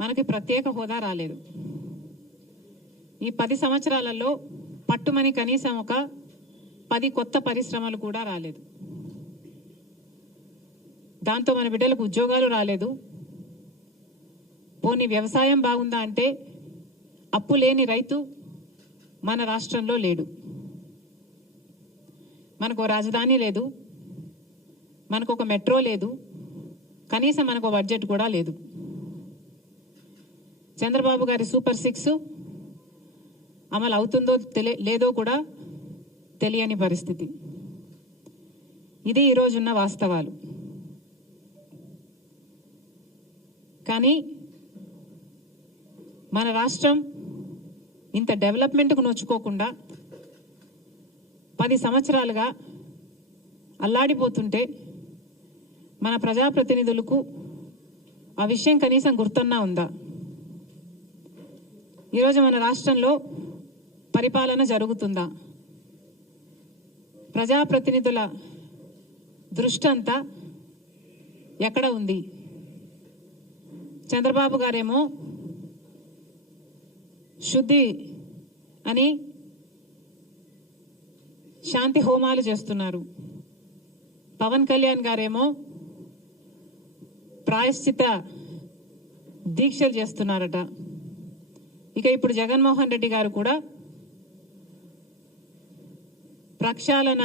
మనకి ప్రత్యేక హోదా రాలేదు. ఈ 10 సంవత్సరాలలో పట్టుమని కనీసం ఒక 10 కొత్త పరిశ్రమలు కూడా రాలేదు. దాంతో మన బిడ్డలకు ఉద్యోగాలు రాలేదు. పోనీ వ్యవసాయం బాగుందా అంటే అప్పు లేని రైతు మన రాష్ట్రంలో లేడు. మనకు రాజధాని లేదు, మనకు ఒక మెట్రో లేదు, కనీసం మనకు బడ్జెట్ కూడా లేదు. చంద్రబాబు గారి సూపర్ 6 అమలు అవుతుందో లేదో కూడా తెలియని పరిస్థితి. ఇది ఈరోజున్న వాస్తవాలు. కానీ మన రాష్ట్రం ఇంత డెవలప్మెంట్కు నోచుకోకుండా 10 సంవత్సరాలుగా అల్లాడిపోతుంటే మన ప్రజాప్రతినిధులకు ఆ విషయం కనీసం గుర్తున్నా ఉందా? ఈరోజు మన రాష్ట్రంలో పరిపాలన జరుగుతుందా? ప్రజాప్రతినిధుల దృష్టి అంతా ఎక్కడ ఉంది? చంద్రబాబు గారేమో శుద్ధి అని శాంతి హోమాలు చేస్తున్నారు. పవన్ కళ్యాణ్ గారేమో ప్రాయశ్చిత దీక్షలు చేస్తున్నారట. ఇక ఇప్పుడు జగన్మోహన్ రెడ్డి గారు కూడా ప్రక్షాళన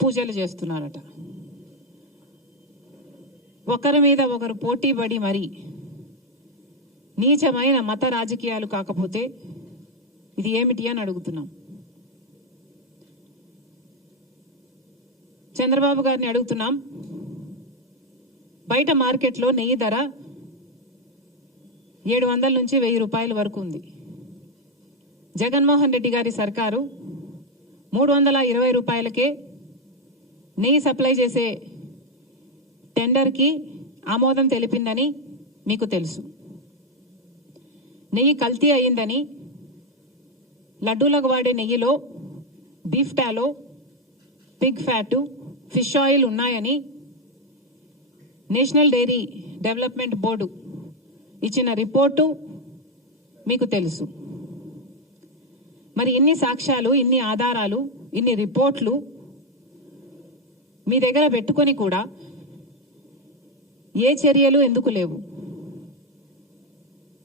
పూజలు చేస్తున్నారట. ఒకరి మీద ఒకరు పోటీ పడి మరి నీచమైన మత రాజకీయాలు కాకపోతే ఇది ఏమిటి అని అడుగుతున్నాం. చంద్రబాబు గారిని అడుగుతున్నాం, బయట మార్కెట్లో నెయ్యి ధర 700 నుంచి 1000 రూపాయల వరకు ఉంది. జగన్మోహన్ రెడ్డి గారి సర్కారు 320 రూపాయలకే నెయ్యి సప్లై చేసే టెండర్కి ఆమోదం తెలిపిందని మీకు తెలుసు. నెయ్యి కల్తీ అయిందని, లడ్డూలకు వాడే నెయ్యిలో beef టాలో, Pig fat, fish oil ఉన్నాయని నేషనల్ డైరీ డెవలప్మెంట్ బోర్డు ఇచ్చిన రిపోర్టు మీకు తెలుసు. మరి ఇన్ని సాక్ష్యాలు, ఇన్ని ఆధారాలు, ఇన్ని రిపోర్ట్లు మీ దగ్గర పెట్టుకొని కూడా ఏ చర్యలు ఎందుకు లేవు?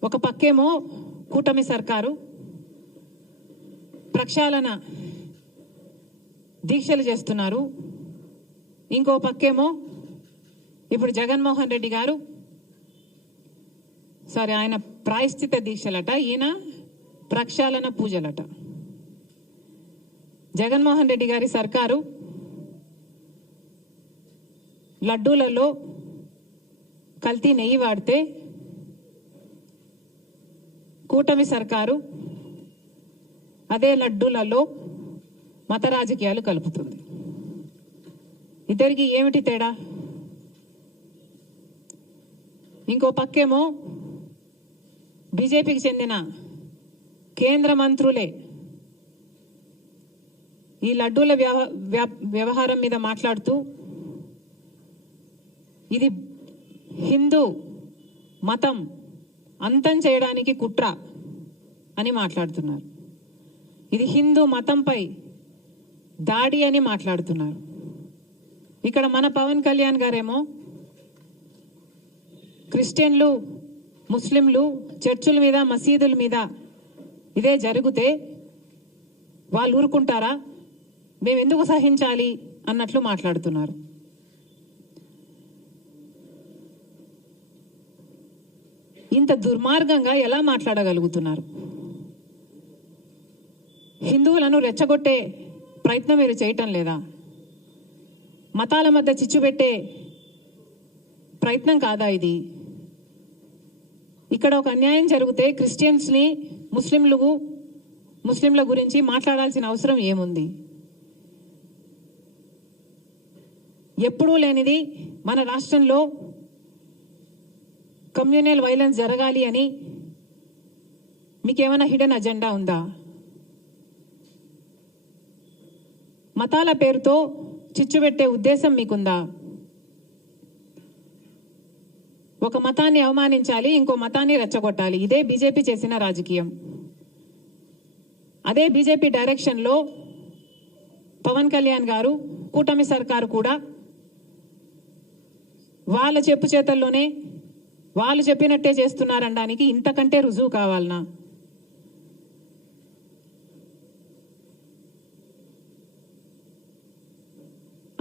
ఒక పక్కేమో కూటమి సర్కారు ప్రక్షాళన దీక్షలు చేస్తున్నారు, ఇంకో పక్కేమో ఇప్పుడు జగన్మోహన్ రెడ్డి గారు ఆయన ప్రాయశ్చిత దీక్షలట, ఈయన ప్రక్షాళన పూజలట. జగన్మోహన్ రెడ్డి గారి సర్కారు లడ్డూలలో కల్తీ నెయ్యి వాడితే కూటమి సర్కారు అదే లడ్డూలలో మత రాజకీయాలు కలుపుతుంది. ఇద్దరికి ఏమిటి తేడా? ఇంకో పక్కేమో బీజేపీకి చెందిన కేంద్ర మంత్రులే ఈ లడ్డూల వ్యవహారం మీద మాట్లాడుతూ ఇది హిందూ మతం అంతం చేయడానికి కుట్ర అని మాట్లాడుతున్నారు. ఇది హిందూ మతంపై దాడి అని మాట్లాడుతున్నారు. ఇక్కడ మన పవన్ కళ్యాణ్ గారేమో క్రిస్టియన్లు, ముస్లింలు చర్చుల మీద, మసీదుల మీద ఇదే జరిగితే వాళ్ళు ఊరుకుంటారా? మేము ఎందుకు సహించాలి అన్నట్లు మాట్లాడుతున్నారు. ఇంత దుర్మార్గంగా ఎలా మాట్లాడగలుగుతున్నారు? హిందువులను రెచ్చగొట్టే ప్రయత్నం మీరు చేయటం లేదా? మతాల మధ్య చిచ్చు పెట్టే ప్రయత్నం కాదా ఇది? ఇక్కడ ఒక అన్యాయం జరిగితే క్రిస్టియన్స్ని, ముస్లింల గురించి మాట్లాడాల్సిన అవసరం ఏముంది? ఎప్పుడూ లేనిది మన రాష్ట్రంలో కమ్యూనల్ వైలెన్స్ జరగాలి అని మీకేమైనా హిడెన్ అజెండా ఉందా? మతాల పేరుతో చిచ్చు పెట్టే ఉద్దేశం మీకుందా? ఒక మతాన్ని అవమానించాలి, ఇంకో మతాన్ని రెచ్చగొట్టాలి. ఇదే బీజేపీ చేసిన రాజకీయం. అదే బీజేపీ డైరెక్షన్ లో పవన్ కళ్యాణ్ గారు, కూటమి సర్కారు కూడా వాళ్ళ చెప్పు చేతల్లోనే వాళ్ళు చెప్పినట్టే చేస్తున్నారనడానికి ఇంతకంటే రుజువు కావాలనా?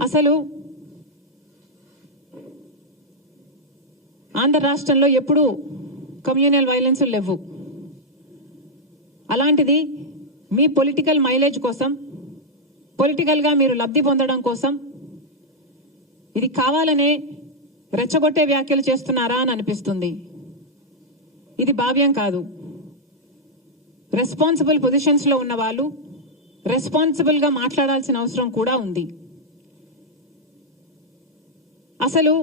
అసలు ఆంధ్ర రాష్ట్రంలో ఎప్పుడూ కమ్యూనల్ వైలెన్స్ లేవు. అలాంటిది మీ పొలిటికల్ మైలేజ్ కోసం, పొలిటికల్గా మీరు లబ్ధి పొందడం కోసం ఇది కావాలనే రెచ్చగొట్టే వ్యాఖ్యలు చేస్తున్నారా అని అనిపిస్తుంది. ఇది భావ్యం కాదు. రెస్పాన్సిబుల్ పొజిషన్స్ లో ఉన్న వాళ్ళు రెస్పాన్సిబుల్ గా మాట్లాడాల్సిన అవసరం కూడా ఉంది. అసలు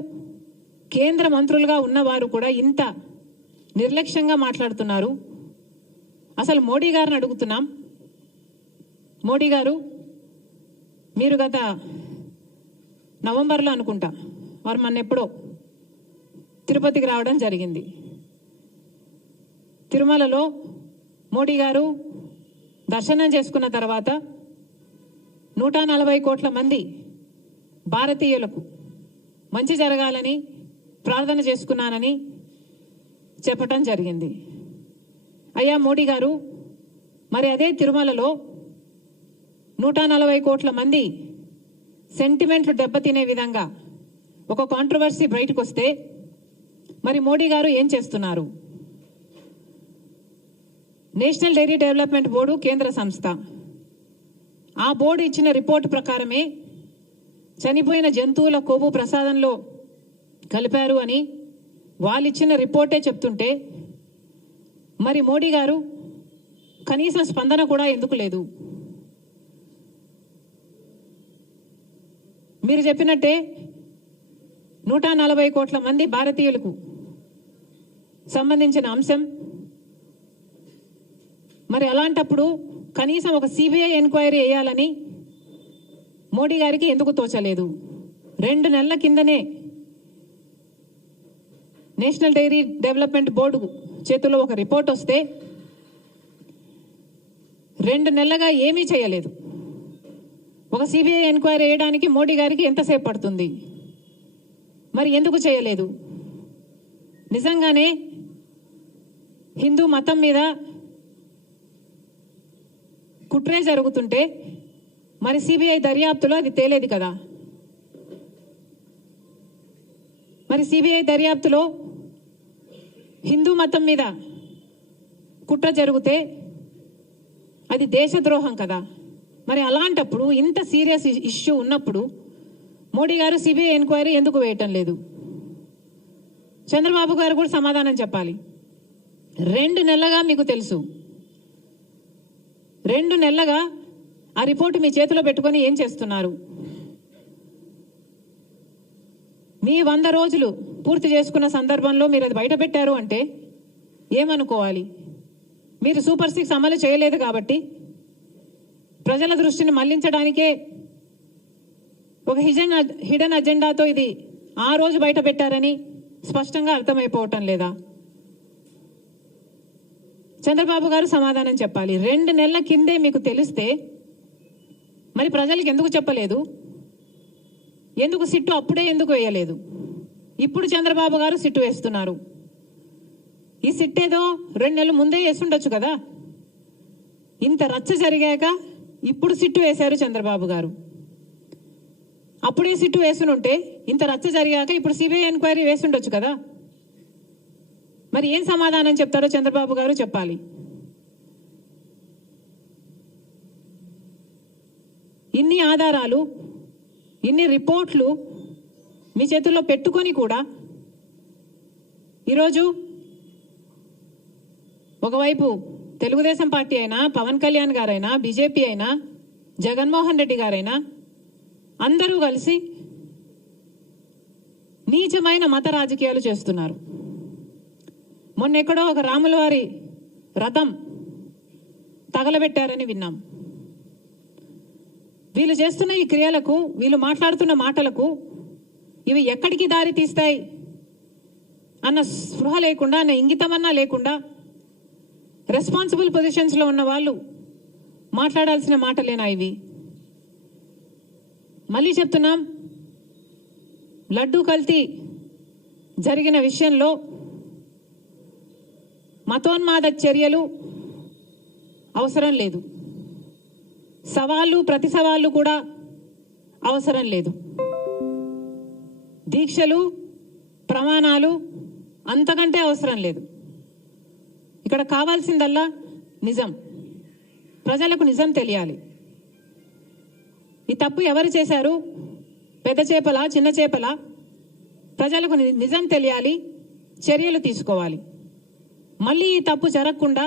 కేంద్ర మంత్రులుగా ఉన్నవారు కూడా ఇంత నిర్లక్ష్యంగా మాట్లాడుతున్నారు. అసలు మోడీ గారిని అడుగుతున్నాం, మోడీ గారు మీరు గత నవంబర్లో అనుకుంటా వారు మొన్నెప్పుడో తిరుపతికి రావడం జరిగింది. తిరుమలలో మోడీ గారు దర్శనం చేసుకున్న తర్వాత 140 కోట్ల మంది భారతీయులకు మంచి జరగాలని ప్రార్థన చేసుకున్నానని చెప్పటం జరిగింది. అయ్యా మోడీ గారు, మరి అదే తిరుమలలో 140 కోట్ల మంది సెంటిమెంట్లు దెబ్బతినే విధంగా ఒక కాంట్రవర్సీ బయటకు వస్తే మరి మోడీ గారు ఏం చేస్తున్నారు? నేషనల్ డైరీ డెవలప్మెంట్ బోర్డు కేంద్ర సంస్థ. ఆ బోర్డు ఇచ్చిన రిపోర్టు ప్రకారమే చనిపోయిన జంతువుల కొవ్వు ప్రసాదంలో కలిపారు అని వాళ్ళు ఇచ్చిన రిపోర్టే చెప్తుంటే మరి మోడీ గారు కనీసం స్పందన కూడా ఎందుకు లేదు? మీరు చెప్పినట్టే 140 కోట్ల మంది భారతీయులకు సంబంధించిన అంశం. మరి అలాంటప్పుడు కనీసం ఒక సిబిఐ ఎంక్వైరీ వేయాలని మోడీ గారికి ఎందుకు తోచలేదు? 2 నెలల కిందనే నేషనల్ డైరీ డెవలప్మెంట్ బోర్డు చేతుల్లో ఒక రిపోర్ట్ వస్తే 2 నెలలుగా ఏమీ చేయలేదు. ఒక సిబిఐ ఎంక్వైరీ వేయడానికి మోడీ గారికి ఎంతసేపు పడుతుంది? మరి ఎందుకు చేయలేదు? నిజంగానే హిందూ మతం మీద కుట్రే జరుగుతుంటే మరి సిబిఐ దర్యాప్తులో అది తేలేది కదా? మరి సిబిఐ దర్యాప్తులో హిందూ మతం మీద కుట్ర జరిగితే అది దేశద్రోహం కదా? మరి అలాంటప్పుడు ఇంత సీరియస్ ఇష్యూ ఉన్నప్పుడు మోడీ గారు సిబిఐ ఎంక్వైరీ ఎందుకు వేయటం లేదు? చంద్రబాబు గారు కూడా సమాధానం చెప్పాలి. 2 నెలలుగా మీకు తెలుసు, 2 నెలలుగా ఆ రిపోర్టు మీ చేతిలో పెట్టుకొని ఏం చేస్తున్నారు? మీ 100 రోజులు పూర్తి చేసుకున్న సందర్భంలో మీరు అది బయట పెట్టారు అంటే ఏమనుకోవాలి? మీరు సూపర్ 6 అమలు చేయలేదు కాబట్టి ప్రజల దృష్టిని మళ్లించడానికే ఒక హిడెన్ అజెండాతో ఇది ఆ రోజు బయట పెట్టారని స్పష్టంగా అర్థమైపోవటం లేదా? చంద్రబాబు గారు సమాధానం చెప్పాలి. 2 నెలల కిందే మీకు తెలిస్తే మరి ప్రజలకు ఎందుకు చెప్పలేదు? ఎందుకు సిట్టు అప్పుడే ఎందుకు వేయలేదు? ఇప్పుడు చంద్రబాబు గారు సిట్టు వేస్తున్నారు. ఈ సిట్టేదో 2 నెలల ముందే వేస్తుండొచ్చు కదా? ఇంత రచ్చ జరిగాక ఇప్పుడు సిట్టు వేశారు చంద్రబాబు గారు. అప్పుడే సిట్టు వేసునుంటే ఇంత రచ్చ జరిగాక ఇప్పుడు సిబిఐ ఎంక్వైరీ వేస్తుండొచ్చు కదా? మరి ఏం సమాధానం చెప్తారో చంద్రబాబు గారు చెప్పాలి. ఇన్ని ఆధారాలు, ఇన్ని రిపోర్ట్లు మీ చేతుల్లో పెట్టుకొని కూడా ఈరోజు ఒకవైపు తెలుగుదేశం పార్టీ అయినా, పవన్ కళ్యాణ్ గారైనా, బీజేపీ అయినా, జగన్మోహన్ రెడ్డి గారైనా అందరూ కలిసి నీచమైన మత రాజకీయాలు చేస్తున్నారు. మొన్నెక్కడో ఒక రాముల వారి రథం తగలబెట్టారని విన్నాం. వీళ్ళు చేస్తున్న ఈ క్రియలకు, వీళ్ళు మాట్లాడుతున్న మాటలకు ఇవి ఎక్కడికి దారి తీస్తాయి అన్న స్పృహ లేకుండా, అన్న ఇంగితమన్నా లేకుండా రెస్పాన్సిబుల్ పొజిషన్స్లో ఉన్న వాళ్ళు మాట్లాడాల్సిన మాటలేనా ఇవి? మళ్ళీ చెప్తున్నాం, లడ్డూ కల్తీ జరిగిన విషయంలో మతోన్మాద చర్యలు అవసరం లేదు, సవాళ్ళు ప్రతి సవాళ్ళు కూడా అవసరం లేదు, దీక్షలు ప్రమాణాలు అంతకంటే అవసరం లేదు. ఇక్కడ కావాల్సిందల్లా నిజం, ప్రజలకు నిజం తెలియాలి. ఈ తప్పు ఎవరు చేశారు, పెద్ద చేపలా చిన్న చేపలా, ప్రజలకు నిజం తెలియాలి, చర్యలు తీసుకోవాలి. మళ్ళీ ఈ తప్పు జరగకుండా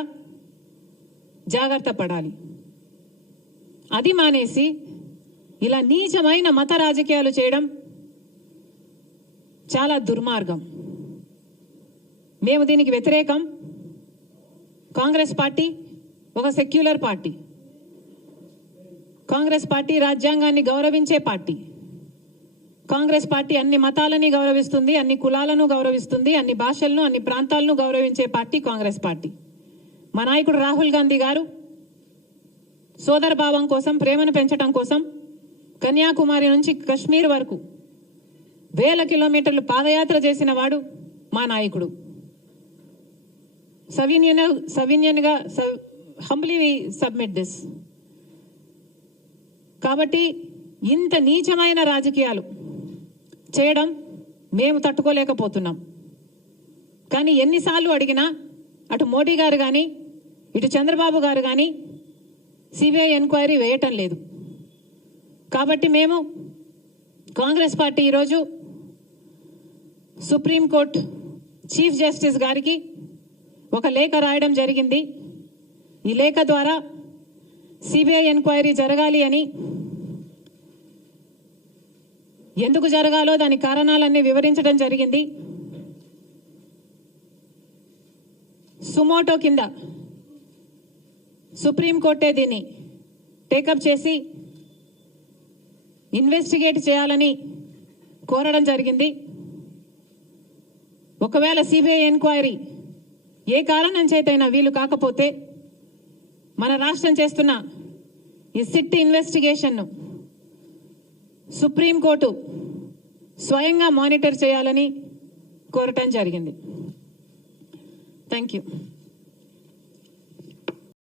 జాగ్రత్త పడాలి. అది మానేసి ఇలా నీచమైన మత రాజకీయాలు చేయడం చాలా దుర్మార్గం. మేము దీనికి వ్యతిరేకం. కాంగ్రెస్ పార్టీ ఒక సెక్యులర్ పార్టీ, కాంగ్రెస్ పార్టీ రాజ్యాంగాన్ని గౌరవించే పార్టీ, కాంగ్రెస్ పార్టీ అన్ని మతాలని గౌరవిస్తుంది, అన్ని కులాలను గౌరవిస్తుంది, అన్ని భాషలను అన్ని ప్రాంతాలను గౌరవించే పార్టీ కాంగ్రెస్ పార్టీ. మా నాయకుడు రాహుల్ గాంధీ గారు సోదర భావం కోసం, ప్రేమను పెంచడం కోసం కన్యాకుమారి నుంచి కశ్మీర్ వరకు 1000 కిలోమీటర్లు పాదయాత్ర చేసిన వాడు మా నాయకుడు. Humbly submit this. కాబట్టి ఇంత నీచమైన రాజకీయాలు చేయడం మేము తట్టుకోలేకపోతున్నాం. కానీ ఎన్నిసార్లు అడిగినా అటు మోడీ గారు కానీ ఇటు చంద్రబాబు గారు కానీ సిబిఐ ఎంక్వైరీ వేయటం లేదు. కాబట్టి మేము కాంగ్రెస్ పార్టీ ఈరోజు సుప్రీంకోర్టు చీఫ్ జస్టిస్ గారికి ఒక లేఖ రాయడం జరిగింది. ఈ లేఖ ద్వారా సిబిఐ ఎంక్వైరీ జరగాలి అని, ఎందుకు జరగాలో దాని కారణాలన్నీ వివరించడం జరిగింది. సుమోటో కింద సుప్రీంకోర్టే దీన్ని టేకప్ చేసి ఇన్వెస్టిగేట్ చేయాలని కోరడం జరిగింది. ఒకవేళ సిబిఐ ఎంక్వైరీ ఏ కారణం చేతైనా వీలు కాకపోతే మన రాష్ట్రం చేస్తున్న ఈ సిట్ ఇన్వెస్టిగేషన్ను సుప్రీంకోర్టు స్వయంగా మానిటర్ చేయాలని కోరటం జరిగింది. Thank you.